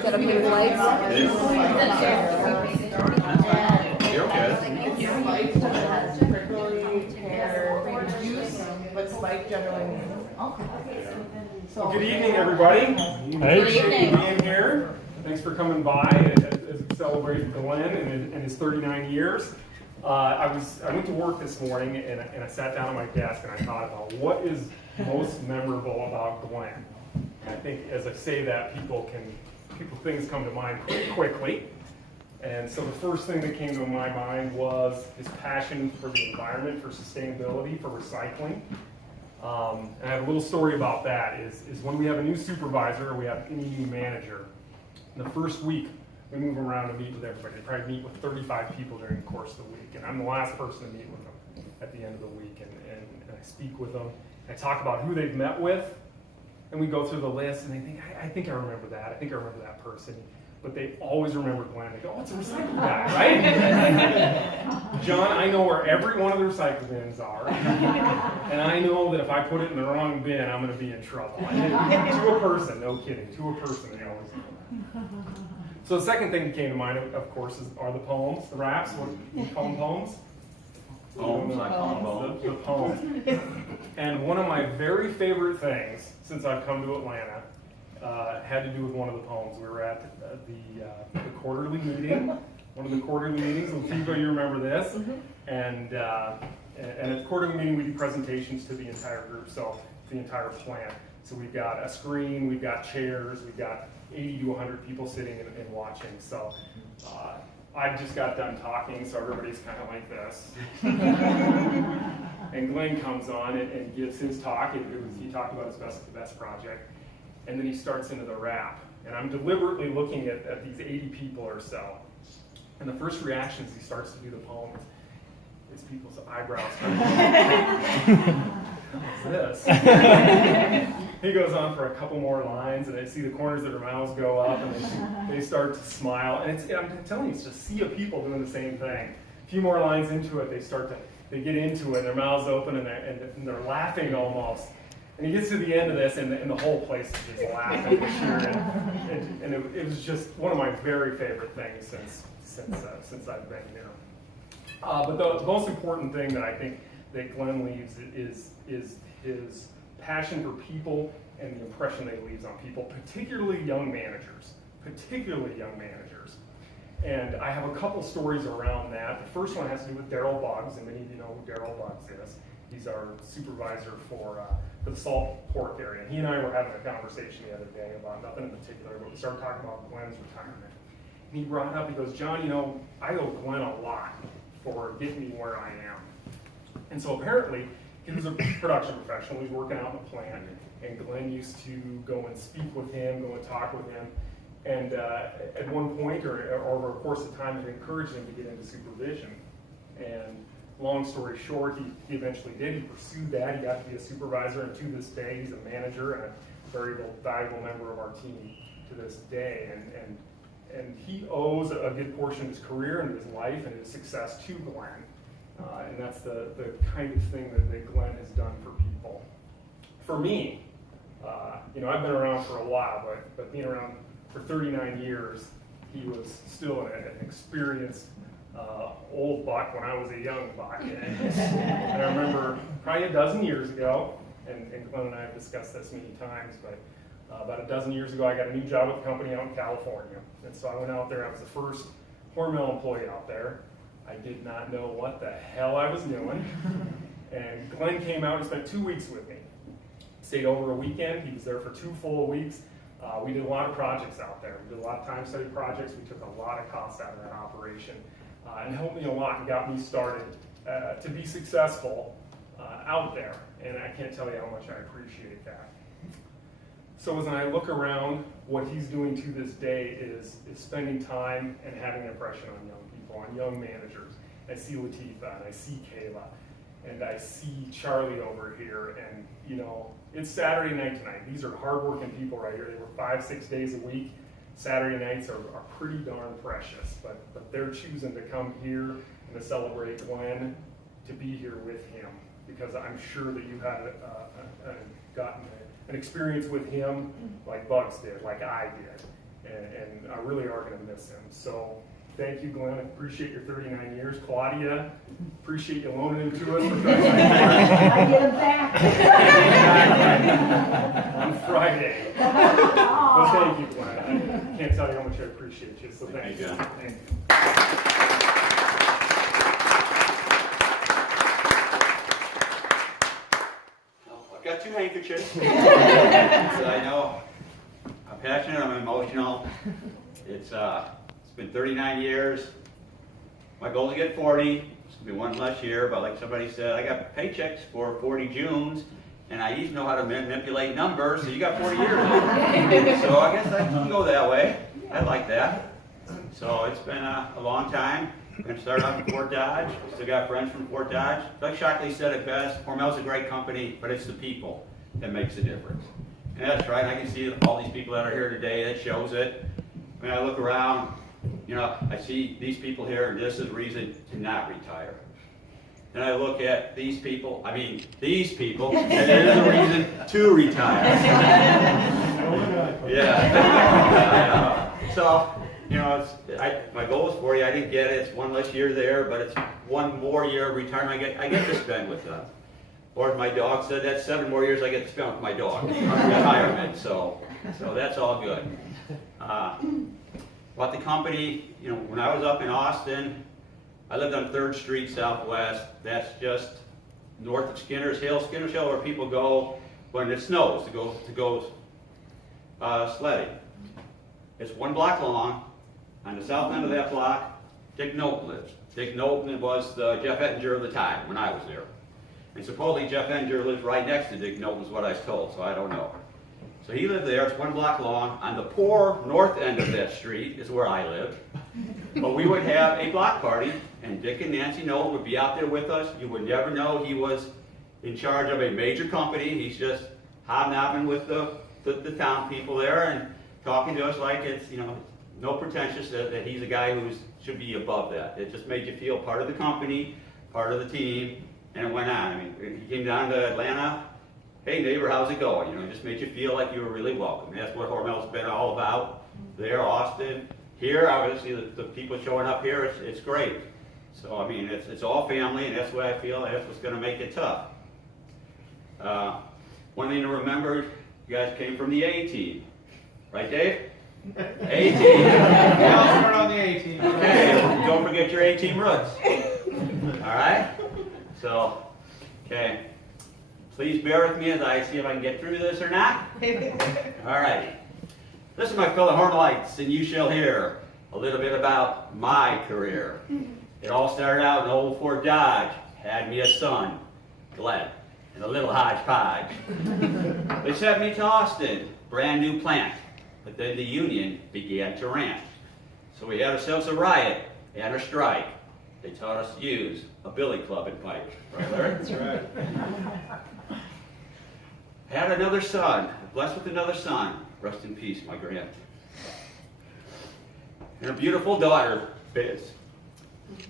Set up your lights. You're okay. Prickly hair juice, but spike generally. Well, good evening, everybody. Appreciate you being here. Thanks for coming by as we celebrate Glenn and his 39 years. I went to work this morning and I sat down at my desk and I thought about what is most memorable about Glenn. And I think as I say that, things come to mind pretty quickly. And so the first thing that came to my mind was his passion for the environment, for sustainability, for recycling. And I have a little story about that, is when we have a new supervisor or we have any new manager, the first week we move around to meet with everybody. They probably meet with 35 people during the course of the week, and I'm the last person to meet with them at the end of the week, and I speak with them. I talk about who they've met with, and we go through the list, and they think, I think I remember that, I think I remember that person. But they always remember Glenn. They go, oh, it's a recycle guy, right? John, I know where every one of the recycle bins are. And I know that if I put it in the wrong bin, I'm going to be in trouble. To a person, no kidding, to a person, they always know. So the second thing that came to mind, of course, are the poems, the raps. What do you call them, poems? Poems, I call them poems. The poems. And one of my very favorite things since I've come to Atlanta had to do with one of the poems. We were at the quarterly meeting, one of the quarterly meetings. Latifah, you remember this? And at the quarterly meeting, we do presentations to the entire group, so the entire plant. So we've got a screen, we've got chairs, we've got 80 to 100 people sitting and watching. So I just got done talking, so everybody's kind of like this. And Glenn comes on and gives his talk. He talked about his Best of the Best project. And then he starts into the rap. And I'm deliberately looking at these 80 people or so. And the first reactions he starts to do the poem is people's eyebrows kind of what's this? He goes on for a couple more lines, and I see the corners of their mouths go up, and they start to smile. And I'm telling you, it's just a sea of people doing the same thing. A few more lines into it, they get into it, their mouths open, and they're laughing almost. And he gets to the end of this, and the whole place is just laughing and cheering. And it was just one of my very favorite things since I've been here. But the most important thing that I think that Glenn leaves is his passion for people and the impression that he leaves on people, particularly young managers. And I have a couple stories around that. The first one has to do with Daryl Buggs, and many of you know who Daryl Buggs is. He's our supervisor for the Salt Pork area. And he and I were having a conversation the other day about nothing in particular, but we started talking about Glenn's retirement. And he brought up, he goes, John, I owe Glenn a lot for getting me where I am. And so apparently, he was a production professional. He was working out in the plant, and Glenn used to go and speak with him, go and talk with him. And at one point, or over a course of time, it encouraged him to get into supervision. And long story short, he eventually did. He pursued that. He got to be a supervisor, and to this day, he's a manager and a very valuable member of our team to this day. And he owes a good portion of his career and his life and his success to Glenn. And that's the kind of thing that Glenn has done for people. For me, I've been around for a while, but being around for 39 years, he was still an experienced old buck when I was a young buck. And I remember probably a dozen years ago, and Glenn and I have discussed this many times, but about a dozen years ago, I got a new job with a company out in California. And so I went out there. I was the first Hormel employee out there. I did not know what the hell I was doing. And Glenn came out and spent 2 weeks with me. Stayed over a weekend. He was there for 2 full weeks. We did a lot of projects out there. We did a lot of time study projects. We took a lot of costs out of that operation. And helped me a lot and got me started to be successful out there. And I can't tell you how much I appreciate that. So as I look around, what he's doing to this day is spending time and having an impression on young people, on young managers. I see Latifah, and I see Kayla, and I see Charlie over here, and it's Saturday night tonight. These are hardworking people right here. They work 5-6 days a week. Saturday nights are pretty darn precious, but they're choosing to come here and to celebrate Glenn, to be here with him, because I'm sure that you've had gotten an experience with him like Bugs did, like I did. and I really are going to miss him. So thank you, Glenn. I appreciate your 39 years. Claudia, appreciate you loaning him to us for Friday. I get them back. On Friday. Well, thank you, Glenn. I can't tell you how much I appreciate you, so thank you. Thank you. Thank you. I've got 2 handkerchiefs. So I know I'm passionate, I'm emotional. It's been 39 years. My goal is to get 40. It's gonna be one less year, but like somebody said, I got paychecks for 40 Junes, and I even know how to manipulate numbers, so you got 40 years. So I guess I can go that way. I like that. So it's been a long time. I'm going to start off in Fort Dodge. Still got friends from Fort Dodge. Doug Shockley said it best. Hormel's a great company, but it's the people that makes the difference. And that's right. I can see all these people that are here today. That shows it. When I look around, you know, I see these people here, and this is a reason to not retire. And I look at these people, and it is a reason to retire. Yeah. So, you know, my goal is 40. I didn't get it. It's one less year there, but it's one more year of retirement I get to spend with them. Or as my dog said, that's 7 more years I get to spend with my dog. Retirement. So that's all good. But the company, you know, when I was up in Austin, I lived on 3rd Street Southwest. That's just north of Skinner's Hill. Skinner's Hill, where people go when it snows to go sledding. It's 1 block long. On the south end of that block, Dick Knowlton lives. Dick Knowlton was the Jeff Ettinger of the time when I was there. And supposedly Jeff Ettinger lives right next to Dick Knowlton, is what I was told, so I don't know. So he lived there. It's 1 block long. On the poor north end of that street is where I lived. But we would have a block party, and Dick and Nancy Knowlton would be out there with us. You would never know he was in charge of a major company. He's just hobnobbing with the town people there and talking to us like it's, you know, no pretentious that he's a guy who should be above that. It just made you feel part of the company, part of the team, and it went on. I mean, he came down to Atlanta. Hey neighbor, how's it going? You know, it just made you feel like you were really welcome. And that's what Hormel's been all about. There, Austin, here, obviously the people showing up here, it's great. So I mean, it's all family, and that's what I feel. That's what's going to make it tough. One thing to remember: you guys came from the A team, right, Dave? A team. We all start on the A team. Okay, don't forget your A team roots. All right. So, okay. Please bear with me as I see if I can get through this or not. All right. Listen, my fellow Hormelites, and you shall hear a little bit about my career. It all started out in old Fort Dodge. Had me a son, Glenn, and a little hodgepodge. They sent me to Austin, brand new plant. But then the union began to rant. So we had ourselves a riot and a strike. They taught us to use a billy club and pipe. Right, Larry? That's right. Had another son, blessed with another son. Rest in peace, my grand. And a beautiful daughter, Biz.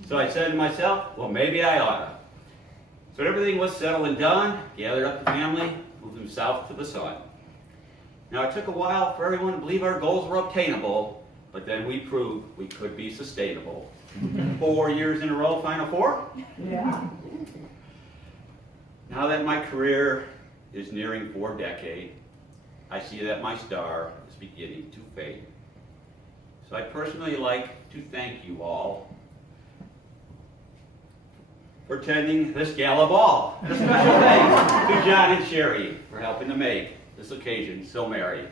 So I said to myself, well, maybe I oughta. So everything was settled and done, gathered up the family, moved them south to the sun. Now it took a while for everyone to believe our goals were obtainable, but then we proved we could be sustainable. 4 years in a row, Final Four? Yeah. Now that my career is nearing 4 decades, I see that my star is beginning to fade. So I'd personally like to thank you all for attending this gala ball. And a special thanks to John and Sherry for helping to make this occasion so merry.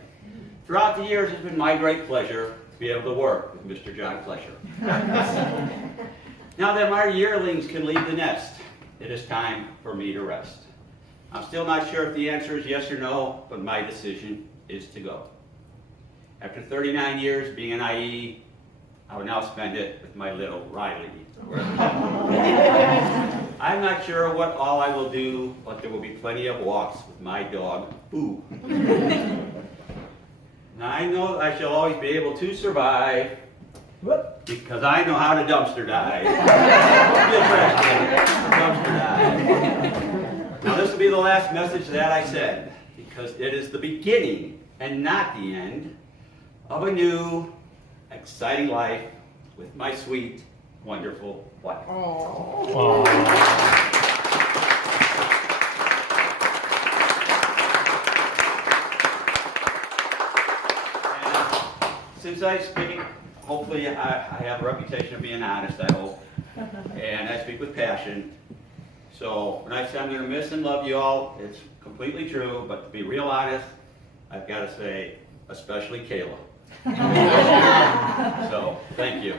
Throughout the years, it's been my great pleasure to be able to work with Mr. John Flesher. Now that my yearlings can leave the nest, it is time for me to rest. I'm still not sure if the answer is yes or no, but my decision is to go. After 39 years being an IE, I will now spend it with my little Riley. I'm not sure what all I will do, but there will be plenty of walks with my dog, Boo. Now I know I shall always be able to survive because I know how to dumpster dive. Dumpster dive. Now this will be the last message that I said because it is the beginning and not the end of a new, exciting life with my sweet, wonderful wife. And since I speak, hopefully I have a reputation of being honest, I hope, and I speak with passion. So when I say I'm going to miss and love you all, it's completely true, but to be real honest, I've got to say, especially Kayla. So, thank you.